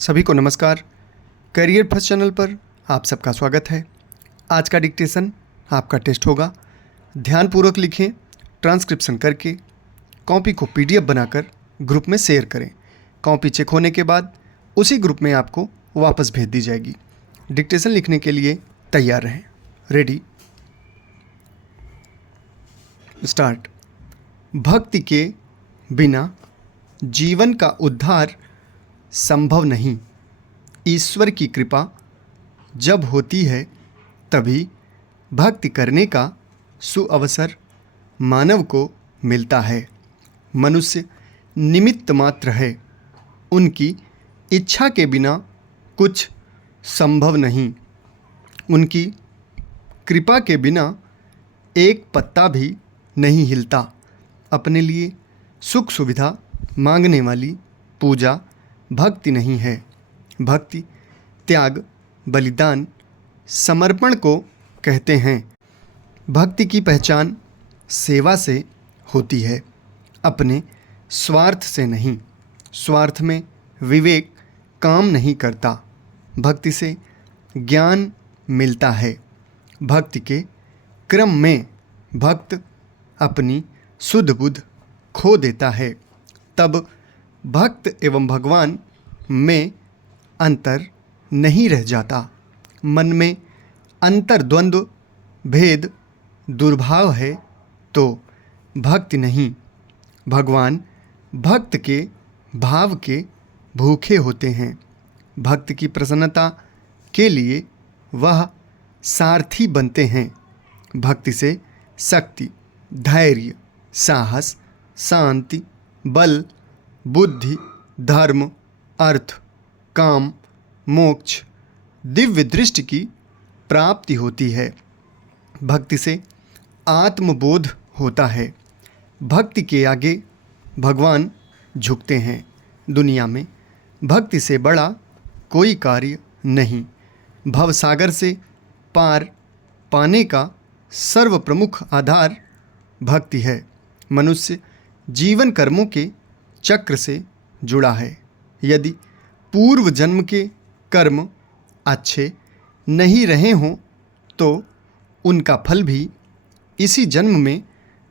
सभी को नमस्कार। करियर फर्स्ट चैनल पर आप सबका स्वागत है। आज का डिक्टेशन आपका टेस्ट होगा। ध्यानपूर्वक लिखें, ट्रांसक्रिप्शन करके कॉपी को पीडीएफ बनाकर ग्रुप में शेयर करें। कॉपी चेक होने के बाद उसी ग्रुप में आपको वापस भेज दी जाएगी। डिक्टेशन लिखने के लिए तैयार रहें। Ready, start. भक्ति के बिना जीवन का उद्धार संभव नहीं। ईश्वर की कृपा जब होती है तभी भक्ति करने का सुअवसर मानव को मिलता है। मनुष्य निमित्त मात्र है, उनकी इच्छा के बिना कुछ संभव नहीं। उनकी कृपा के बिना एक पत्ता भी नहीं हिलता। अपने लिए सुख सुविधा मांगने वाली पूजा भक्ति नहीं है। भक्ति त्याग, बलिदान, समर्पण को कहते हैं। भक्ति की पहचान सेवा से होती है, अपने स्वार्थ से नहीं। स्वार्थ में विवेक काम नहीं करता। भक्ति से ज्ञान मिलता है। भक्ति के क्रम में भक्त अपनी सुध बुध खो देता है। तब भक्त एवं भगवान में अंतर नहीं रह जाता। मन में अंतर द्वंद्व भेद दुर्भाव है तो भक्ति नहीं। भगवान भक्त के भाव के भूखे होते हैं। भक्त की प्रसन्नता के लिए वह सारथी बनते हैं। भक्ति से शक्ति, धैर्य, साहस, शांति, बल, बुद्धि, धर्म, अर्थ, काम, मोक्ष, दिव्य दृष्टि की प्राप्ति होती है। भक्ति से आत्मबोध होता है। भक्ति के आगे भगवान झुकते हैं। दुनिया में भक्ति से बड़ा कोई कार्य नहीं। भवसागर से पार पाने का सर्वप्रमुख आधार भक्ति है। मनुष्य जीवन कर्मों के चक्र से जुड़ा है। यदि पूर्व जन्म के कर्म अच्छे नहीं रहे हों तो उनका फल भी इसी जन्म में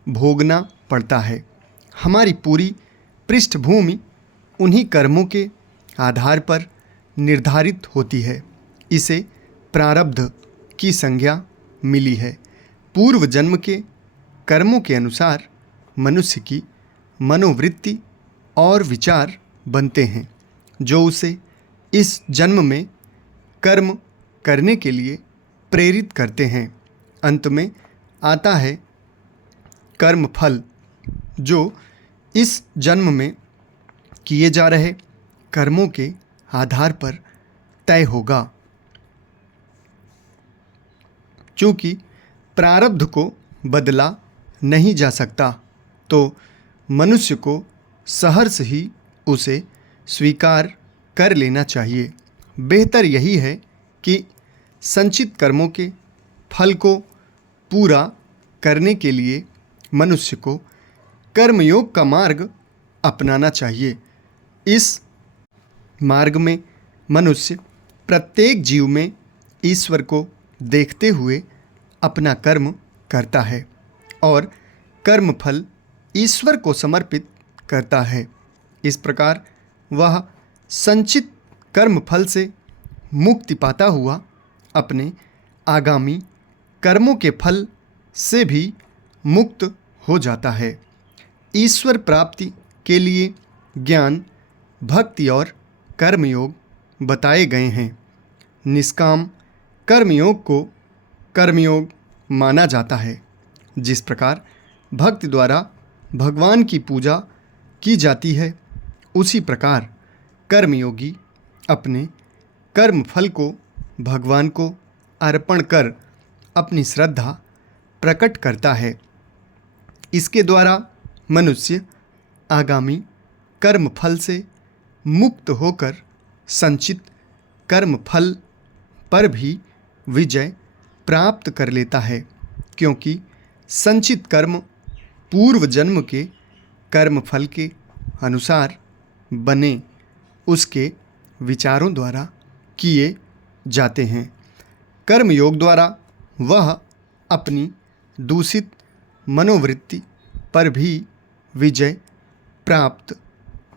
भोगना पड़ता है। हमारी पूरी पृष्ठभूमि उन्हीं कर्मों के आधार पर निर्धारित होती है। इसे प्रारब्ध की संज्ञा मिली है। पूर्व जन्म के कर्मों के अनुसार मनुष्य की मनोवृत्ति और विचार बनते हैं, जो उसे इस जन्म में कर्म करने के लिए प्रेरित करते हैं। अंत में आता है कर्म फल, जो इस जन्म में किए जा रहे कर्मों के आधार पर तय होगा। चूँकि प्रारब्ध को बदला नहीं जा सकता तो मनुष्य को सहर्ष ही उसे स्वीकार कर लेना चाहिए। बेहतर यही है कि संचित कर्मों के फल को पूरा करने के लिए मनुष्य को कर्मयोग का मार्ग अपनाना चाहिए। इस मार्ग में मनुष्य प्रत्येक जीव में ईश्वर को देखते हुए अपना कर्म करता है और कर्म फल ईश्वर को समर्पित करता है। इस प्रकार वह संचित कर्म फल से मुक्ति पाता हुआ अपने आगामी कर्मों के फल से भी मुक्त हो जाता है। ईश्वर प्राप्ति के लिए ज्ञान, भक्ति और कर्मयोग बताए गए हैं। निष्काम कर्मयोग को कर्मयोग माना जाता है। जिस प्रकार भक्ति द्वारा भगवान की पूजा की जाती है, उसी प्रकार कर्मयोगी अपने कर्म फल को भगवान को अर्पण कर अपनी श्रद्धा प्रकट करता है। इसके द्वारा मनुष्य आगामी कर्म फल से मुक्त होकर संचित कर्म फल पर भी विजय प्राप्त कर लेता है, क्योंकि संचित कर्म पूर्व जन्म के कर्म फल के अनुसार बने उसके विचारों द्वारा किए जाते हैं। कर्मयोग द्वारा वह अपनी दूषित मनोवृत्ति पर भी विजय प्राप्त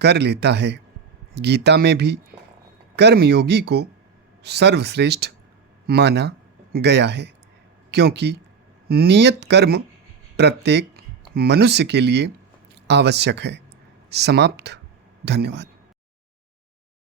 कर लेता है। गीता में भी कर्मयोगी को सर्वश्रेष्ठ माना गया है, क्योंकि नियत कर्म प्रत्येक मनुष्य के लिए आवश्यक है। समाप्त। धन्यवाद।